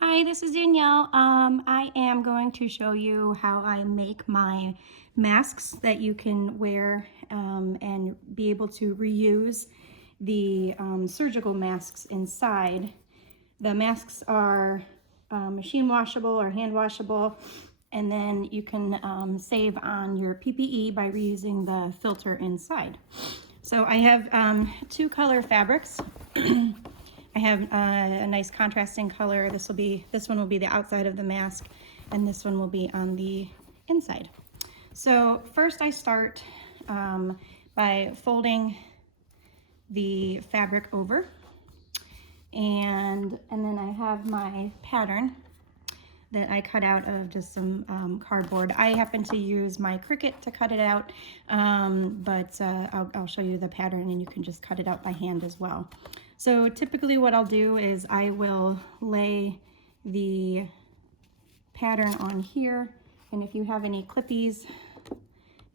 Hi, this is Danielle. I am going to show you how I make my masks that you can wear and be able to reuse the surgical masks inside. The masks are machine washable or hand washable, and then you can save on your PPE by reusing the filter inside. So I have two color fabrics. I have a nice contrasting color. This one will be the outside of the mask, and this one will be on the inside. So first I start by folding the fabric over, and then I have my pattern that I cut out of just some cardboard. I happen to use my Cricut to cut it out, but I'll show you the pattern and you can just cut it out by hand as well. So typically what I'll do is I will lay the pattern on here, and if you have any clippies,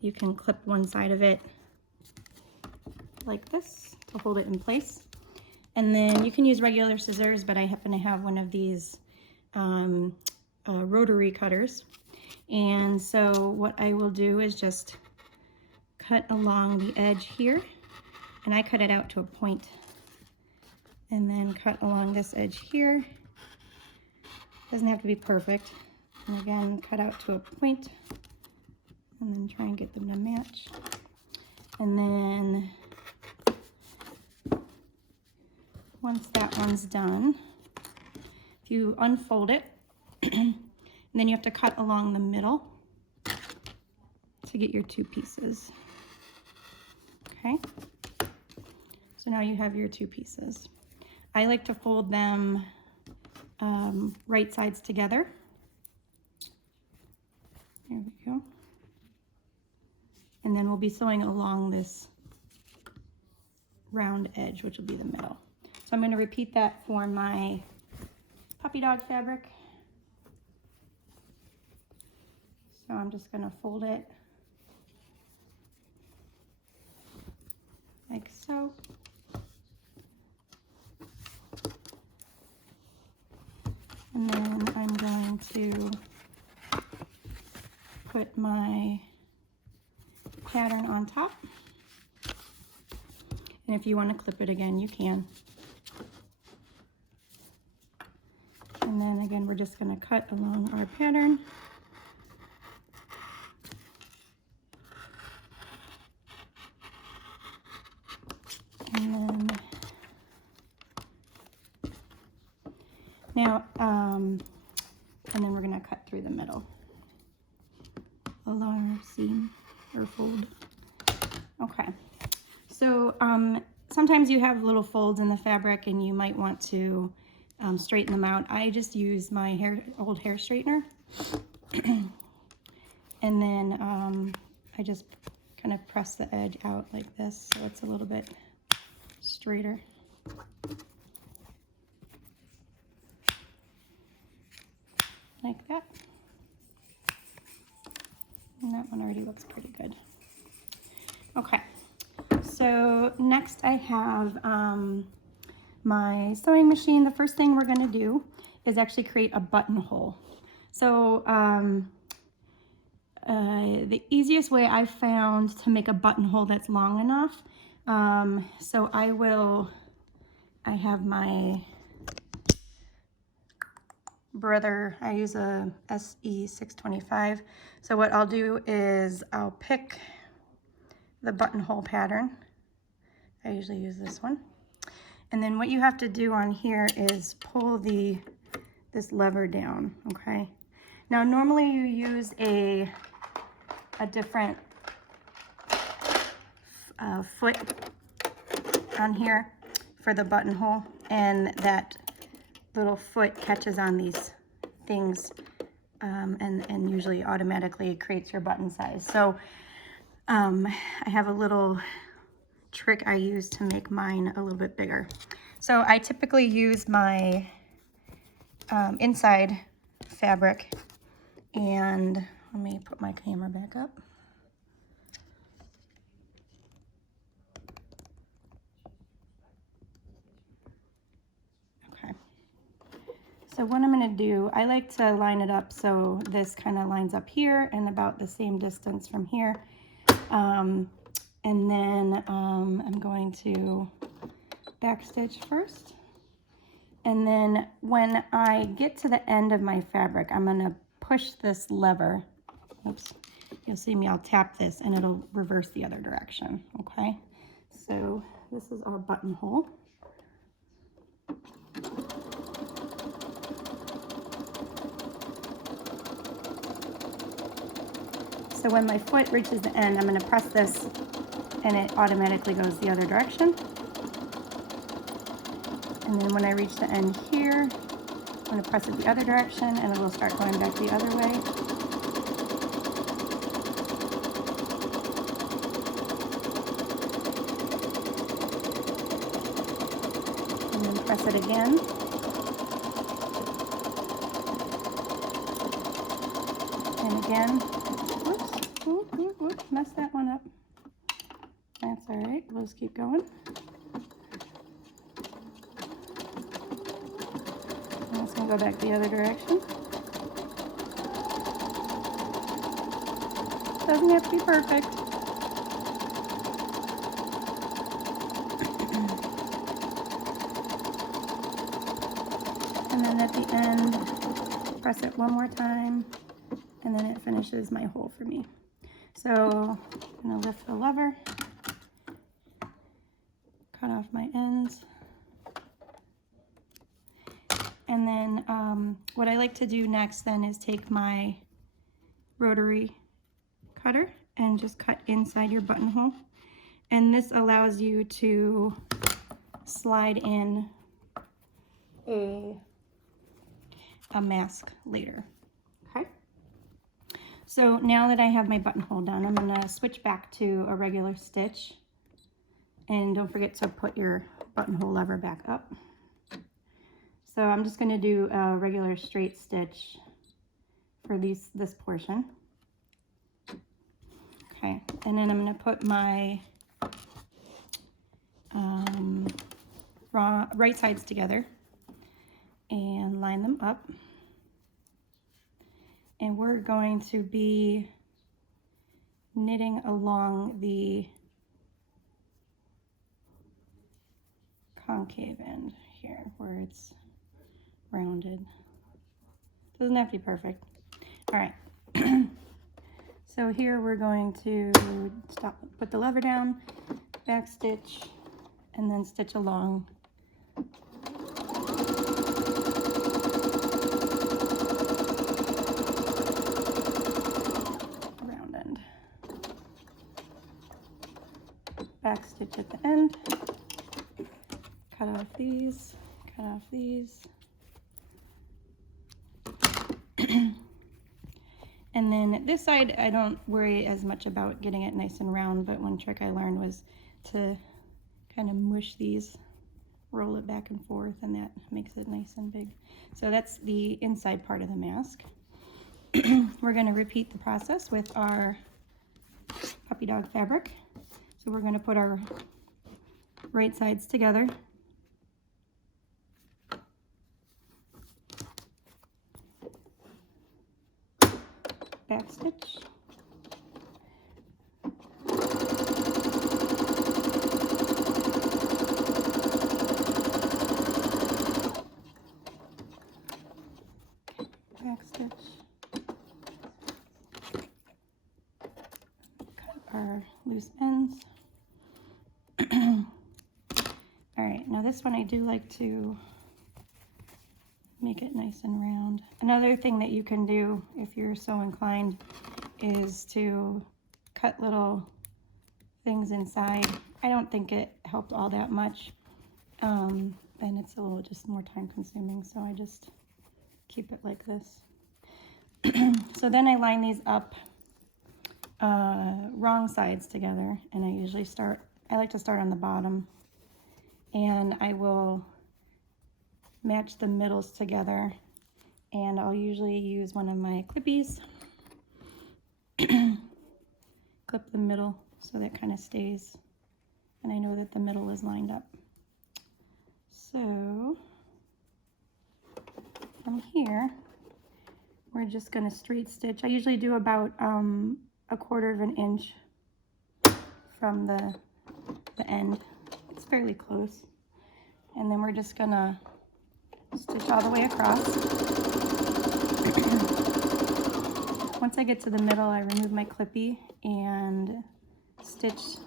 you can clip one side of it like this to hold it in place. And then you can use regular scissors, but I happen to have one of these rotary cutters. And so what I will do is just cut along the edge here, and I cut it out to a point, and then cut along this edge here. Doesn't have to be perfect. And again, cut out to a point, and then try and get them to match. And then once that one's done, if you unfold it, and then you have to cut along the middle to get your two pieces. Okay, so now you have your two pieces. I like to fold them right sides together. There we go. And then we'll be sewing along this round edge, which will be the middle. So I'm going to repeat that for my puppy dog fabric. So I'm just going to fold it like so. And then I'm going to put my pattern on top. And if you want to clip it again, you can. And then again, we're just going to cut along our pattern. And then now, and then we're going to cut through the middle along our seam or fold. Okay, so sometimes you have little folds in the fabric and you might want to straighten them out. I just use my old hair straightener, and then I just kind of press the edge out like this so it's a little bit straighter. Like that. And that one already looks pretty good. Okay, so next I have my sewing machine. The first thing we're going to do is actually create a buttonhole. So the easiest way I found to make a buttonhole that's long enough, so I have my Brother, I use a SE625. So what I'll do is I'll pick the buttonhole pattern. I usually use this one. And then what you have to do on here is pull this lever down, okay? Now normally you use a different foot on here for the buttonhole, and that little foot catches on these things and usually automatically creates your button size. So I have a little trick I use to make mine a little bit bigger. So I typically use my inside fabric, and let me put my camera back up. So what I'm going to do, I like to line it up so this kind of lines up here and about the same distance from here. And then I'm going to backstitch first. And then when I get to the end of my fabric, I'm going to push this lever. Oops. You'll see me, I'll tap this and it'll reverse the other direction. Okay. So this is our buttonhole. So when my foot reaches the end, I'm going to press this and it automatically goes the other direction. And then when I reach the end here, I'm going to press it the other direction and it will start going back the other way. And then press it again. And again. Whoops, messed that one up. That's all right, we'll just keep going. And it's gonna go back the other direction. Doesn't have to be perfect. And then at the end, press it one more time, and then it finishes my hole for me. So I'm gonna lift the lever, cut off my ends. And then what I like to do next then is take my rotary cutter and just cut inside your buttonhole. And this allows you to slide in a mask later. Okay. So now that I have my buttonhole done, I'm gonna switch back to a regular stitch. And don't forget to put your buttonhole lever back up. So I'm just gonna do a regular straight stitch for this portion. Okay, and then I'm gonna put my right sides together and line them up. And we're going to be knitting along the concave end here where it's rounded. Doesn't have to be perfect. All right. So here we're going to put the lever down, back stitch, and then stitch along. Round end. Back stitch at the end. Cut off these, cut off these. And then this side, I don't worry as much about getting it nice and round, but one trick I learned was to kind of mush these, roll it back and forth, and that makes it nice and big. So that's the inside part of the mask. We're going to repeat the process with our puppy dog fabric. So we're going to put our right sides together. Back stitch. Back stitch. Cut our loose ends. All right, now this one I do like to make it nice and round. Another thing that you can do if you're so inclined is to cut little things inside. I don't think it helped all that much, and it's a little just more time consuming, so I just keep it like this. So then I line these up wrong sides together, and I like to start on the bottom, and I will match the middles together, and I'll usually use one of my clippies, clip the middle so that kind of stays, and I know that the middle is lined up. So from here, we're just going to straight stitch. I usually do about 1/4 of an inch from the end. It's fairly close. And then we're just going to stitch all the way across. Once I get to the middle, I remove my clippy and stitch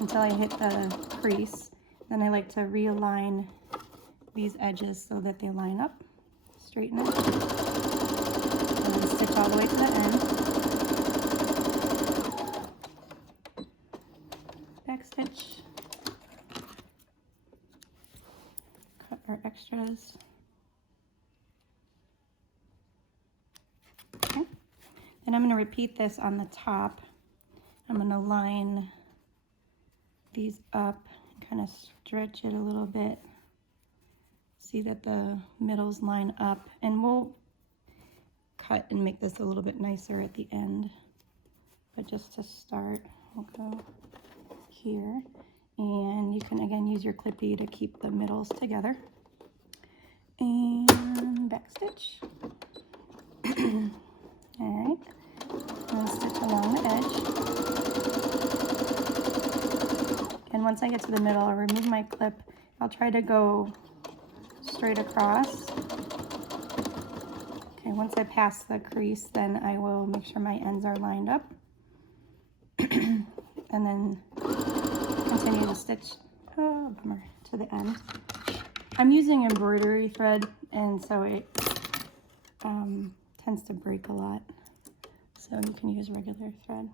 until I hit the crease. Then I like to realign these edges so that they line up. Straighten it. And then stitch all the way to the end. Back stitch. Cut our extras. Okay. Then I'm going to repeat this on the top. I'm going to line these up and kind of stretch it a little bit. See that the middles line up, and we'll cut and make this a little bit nicer at the end. But just to start, we'll go here, and you can again use your clippy to keep the middles together. And back stitch. All right, and stitch along the edge. And once I get to the middle, I'll remove my clip. I'll try to go straight across. Okay, once I pass the crease, then I will make sure my ends are lined up. And then continue to stitch, oh, bummer, to the end. I'm using embroidery thread, and so it tends to break a lot. So you can use regular thread.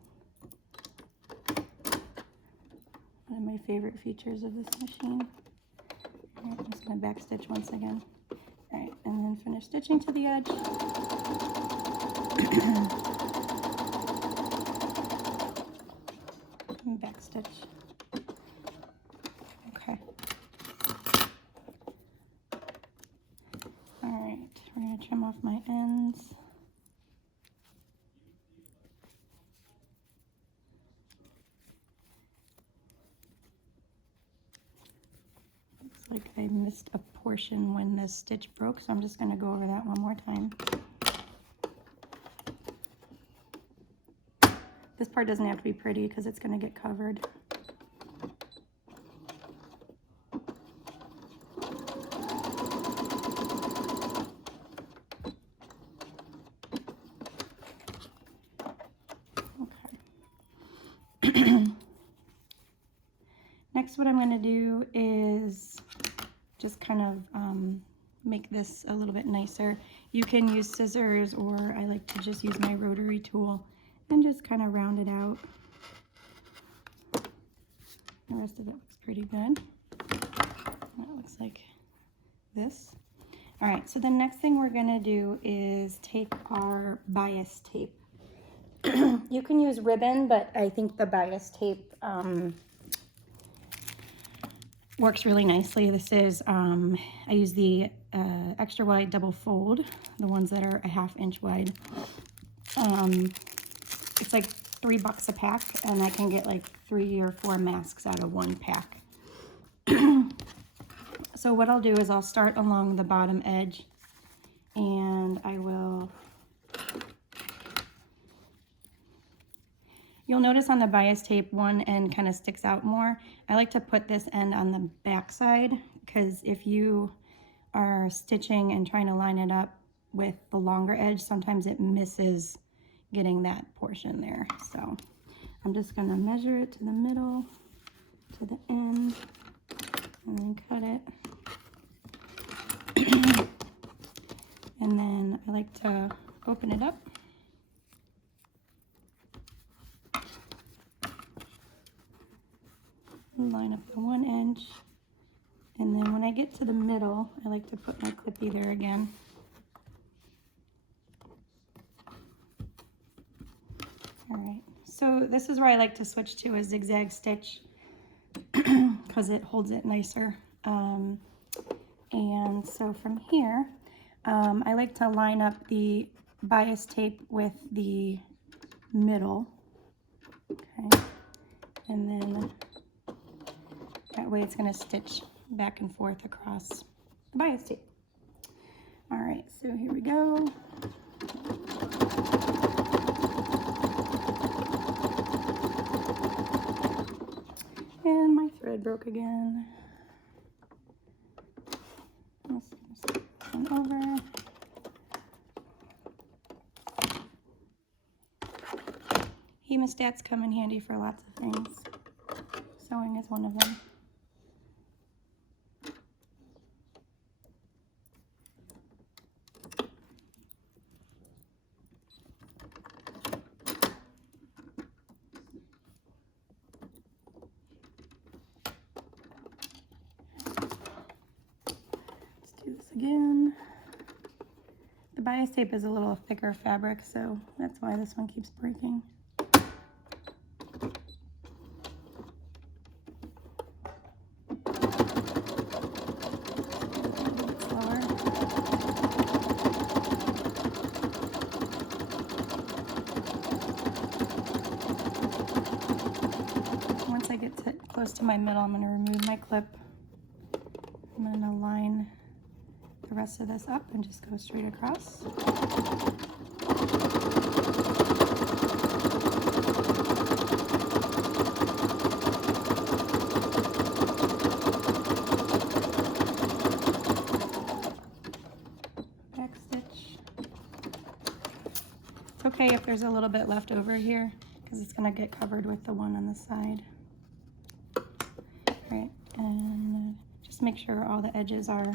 One of my favorite features of this machine. All right, I'm just going to back stitch once again. All right, and then finish stitching to the edge. And back stitch. Okay. All right, we're going to trim off my ends. Like I missed a portion when the stitch broke, so I'm just going to go over that one more time. This part doesn't have to be pretty because it's going to get covered. Okay. Next, what I'm going to do is just kind of make this a little bit nicer. You can use scissors, or I like to just use my rotary tool and just kind of round it out. The rest of it looks pretty good. That looks like this. All right, so the next thing we're going to do is take our bias tape. You can use ribbon, but I think the bias tape works really nicely. This is, I use the extra wide double fold, the ones that are a ½ inch wide. It's like $3 a pack, and I can get like 3 or 4 masks out of one pack. So what I'll do is I'll start along the bottom edge, and I will, you'll notice on the bias tape one end kind of sticks out more. I like to put this end on the back side, because if you are stitching and trying to line it up with the longer edge, sometimes it misses getting that portion there. So I'm just going to measure it to the middle, to the end, and then cut it. And then I like to open it up. Line up the one edge, and then when I get to the middle, I like to put my clippy there again. All right, so this is where I like to switch to a zigzag stitch because it holds it nicer. And so from here, I like to line up the bias tape with the middle. Okay, and then that way it's going to stitch back and forth across the bias tape. All right, so here we go. And my thread broke again. Let's just turn over. Hemostats come in handy for lots of things. Sewing is one of them. Do this again. The bias tape is a little thicker fabric, so that's why this one keeps breaking. Slower. Once I get close to my middle, I'm going to remove my clip. I'm going to line the rest of this up and just go straight across. Back stitch. It's okay if there's a little bit left over here because it's going to get covered with the one on the side. All right, and just make sure all the edges are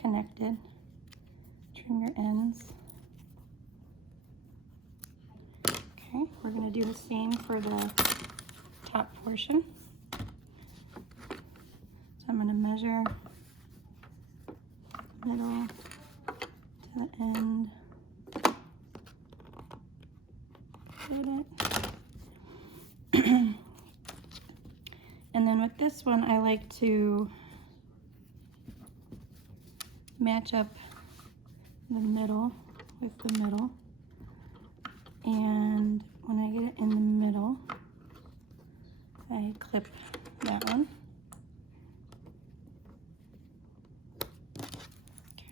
connected. Trim your ends. Okay, we're going to do the same for the top portion. So I'm going to measure middle to the end. Get it. And then with this one, I like to match up the middle with the middle, and when I get it in the middle, I clip that one.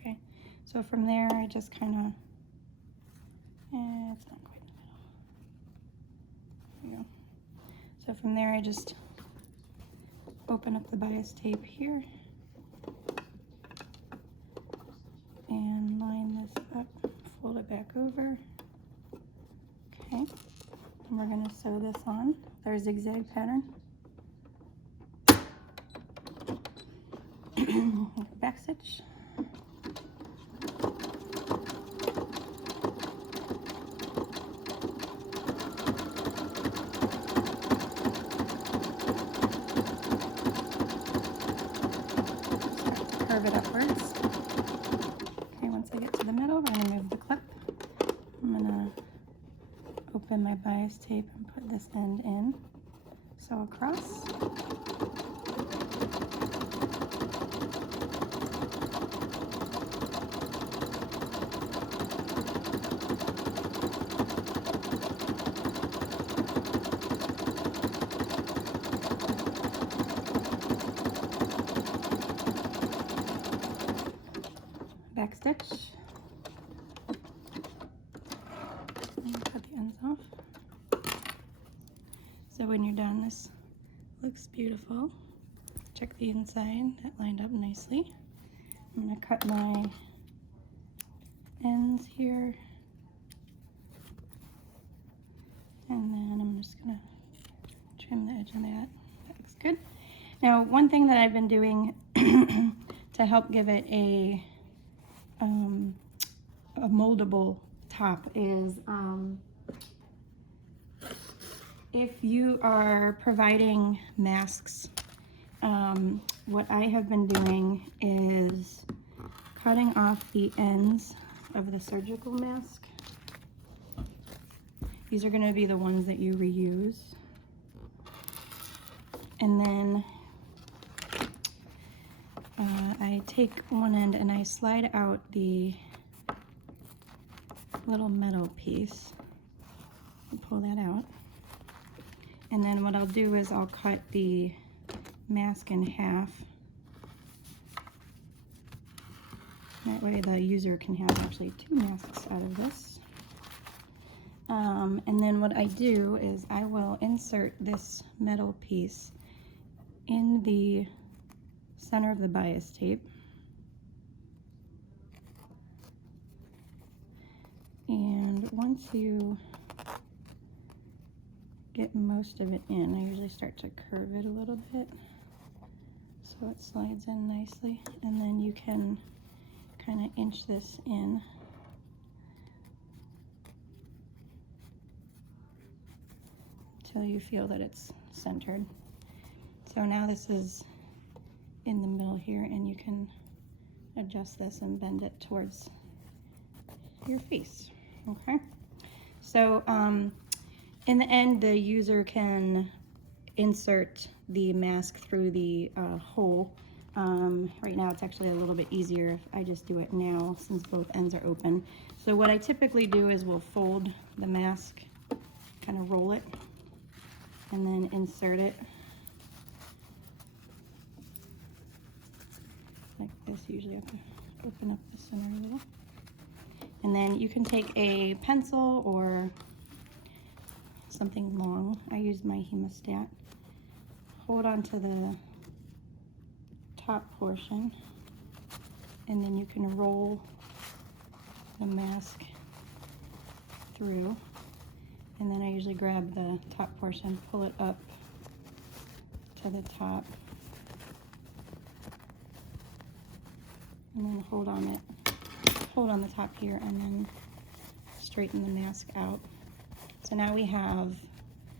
Okay, so from there I just kind of, it's not quite in the middle. There we go. So from there I just open up the bias tape here and line this up, fold it back over. Okay, and we're going to sew this on with our zigzag pattern. Back stitch. Curve it upwards. Okay, once I get to the middle, we're going to move the clip. I'm going to open my bias tape and put this end in. Sew across. Back stitch. And cut the ends off. So when you're done, this looks beautiful. Check the inside, that lined up nicely. I'm going to cut my ends here. And then I'm just going to trim the edge of that. That looks good. Now, one thing that I've been doing to help give it a moldable top is if you are providing masks, what I have been doing is cutting off the ends of the surgical mask. These are going to be the ones that you reuse. And then I take one end and I slide out the little metal piece and pull that out. And then what I'll do is I'll cut the mask in half That way the user can have actually 2 masks out of this. And then what I do is I will insert this metal piece in the center of the bias tape. And once you get most of it in, I usually start to curve it a little bit so it slides in nicely. And then you can kind of inch this in. Until you feel that it's centered. So now this is in the middle here, and you can adjust this and bend it towards your face. Okay, so in the end, the user can insert the mask through the hole. Right now it's actually a little bit easier if I just do it now since both ends are open. So what I typically do is we'll fold the mask, kind of roll it, and then insert it like this. Usually I have to open up the center a little. And then you can take a pencil or something long. I use my hemostat. Hold on to the top portion, and then you can roll the mask through. And then I usually grab the top portion, pull it up to the top, and then hold on the top here, and then straighten the mask out. So now we have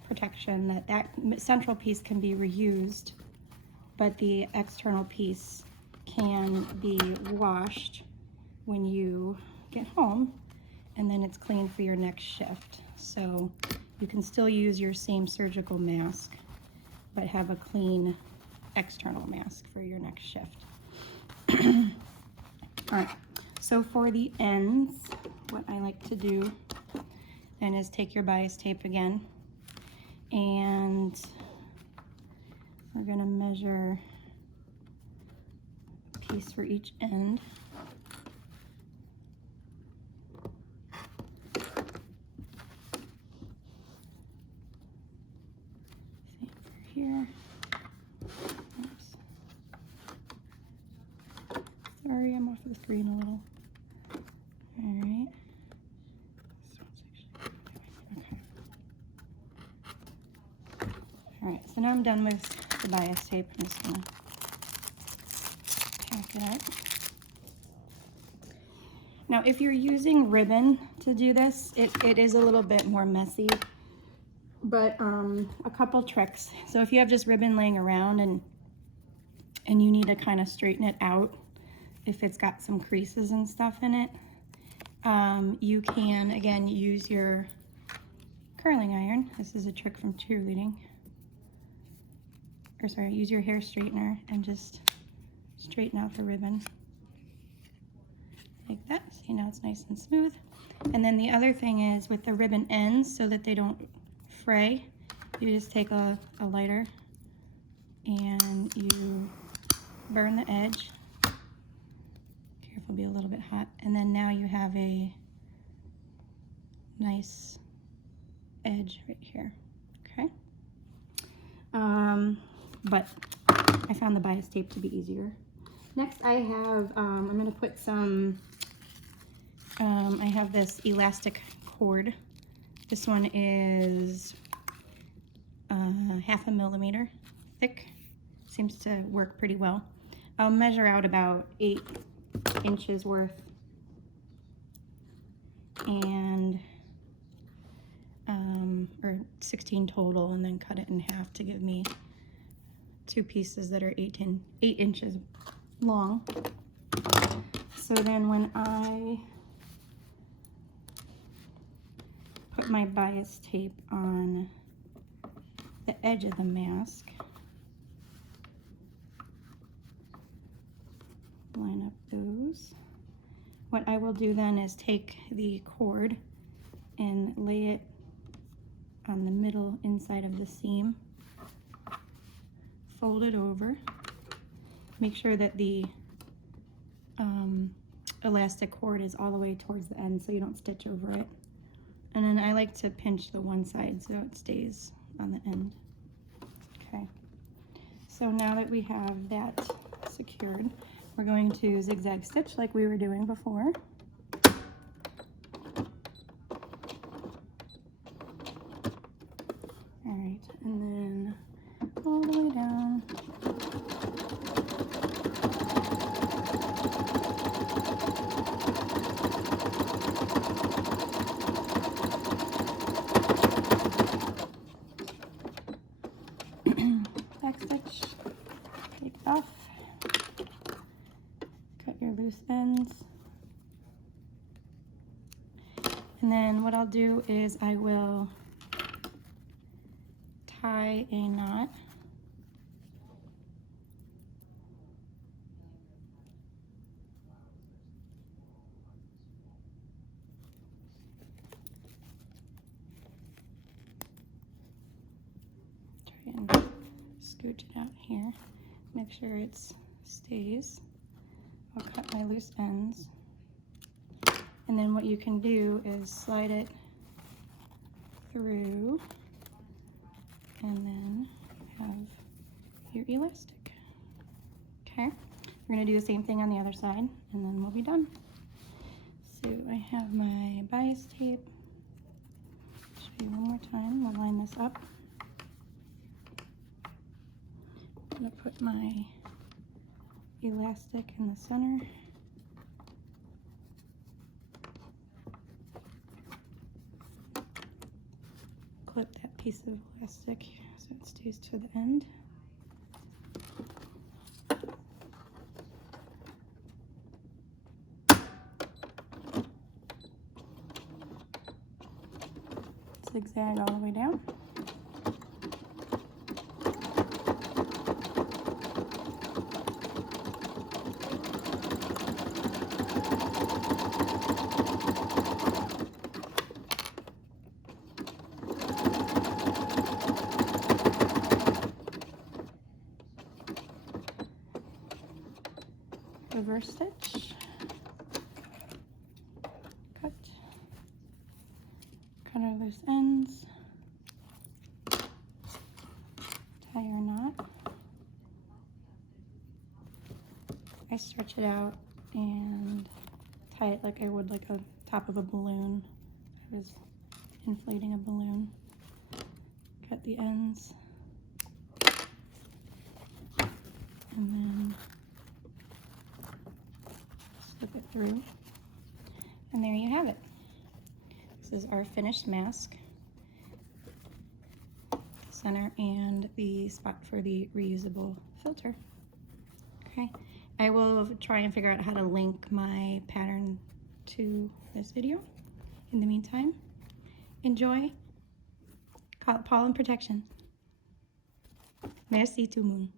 protection that central piece can be reused, but the external piece can be washed when you get home, and then it's clean for your next shift. So you can still use your same surgical mask, but have a clean external mask for your next shift. All right, so for the ends, what I like to do then is take your bias tape again, and we're gonna measure a piece for each end. Same for here. Oops. Sorry, I'm off the screen a little. All right. All right, so now I'm done with the bias tape. I'm just gonna pack it up. Now, if you're using ribbon to do this, it is a little bit more messy, but a couple tricks. So if you have just ribbon laying around and you need to kind of straighten it out, if it's got some creases and stuff in it, you can, again, use your curling iron. This is a trick from cheerleading. Or sorry, use your hair straightener and just straighten out the ribbon like that. See, now it's nice and smooth. And then the other thing is with the ribbon ends, so that they don't fray, you just take a lighter and you burn the edge. Careful, be a little bit hot. And then now you have a nice edge right here, okay? But I found the bias tape to be easier. Next I have, I'm gonna put some, I have this elastic cord. This one is 1/2 millimeter thick. Seems to work pretty well. I'll measure out about 8 inches worth, and or 16 total, and then cut it in half to give me 2 pieces that are 8 inches long. So then when I put my bias tape on the edge of the mask, line up those. What I will do then is take the cord and lay it on the middle inside of the seam, fold it over, make sure that the elastic cord is all the way towards the end so you don't stitch over it. And then I like to pinch the one side so it stays on the end. Okay, so now that we have that secured, we're going to zigzag stitch like we were doing before. All right, and then all the way down. Back stitch, take it off, cut your loose ends. And then what I'll do is I will tie a knot. Try and scooch it out here. Make sure it stays. I'll cut my loose ends. And then what you can do is slide it through and then have your elastic. Okay, we're gonna do the same thing on the other side and then we'll be done. So I have my bias tape. Show you one more time, we'll line this up. I'm gonna put my elastic in the center. Clip that piece of elastic so it stays to the end. Zigzag all the way down. Reverse stitch, cut our loose ends, tie our knot. I stretch it out and tie it like I would like a top of a balloon. I was inflating a balloon. Cut the ends and then slip it through, and there you have it. This is our finished mask, the center and the spot for the reusable filter. Okay, I will try and figure out how to link my pattern to this video. In the meantime, enjoy. Pollen protection. Merci tout le monde.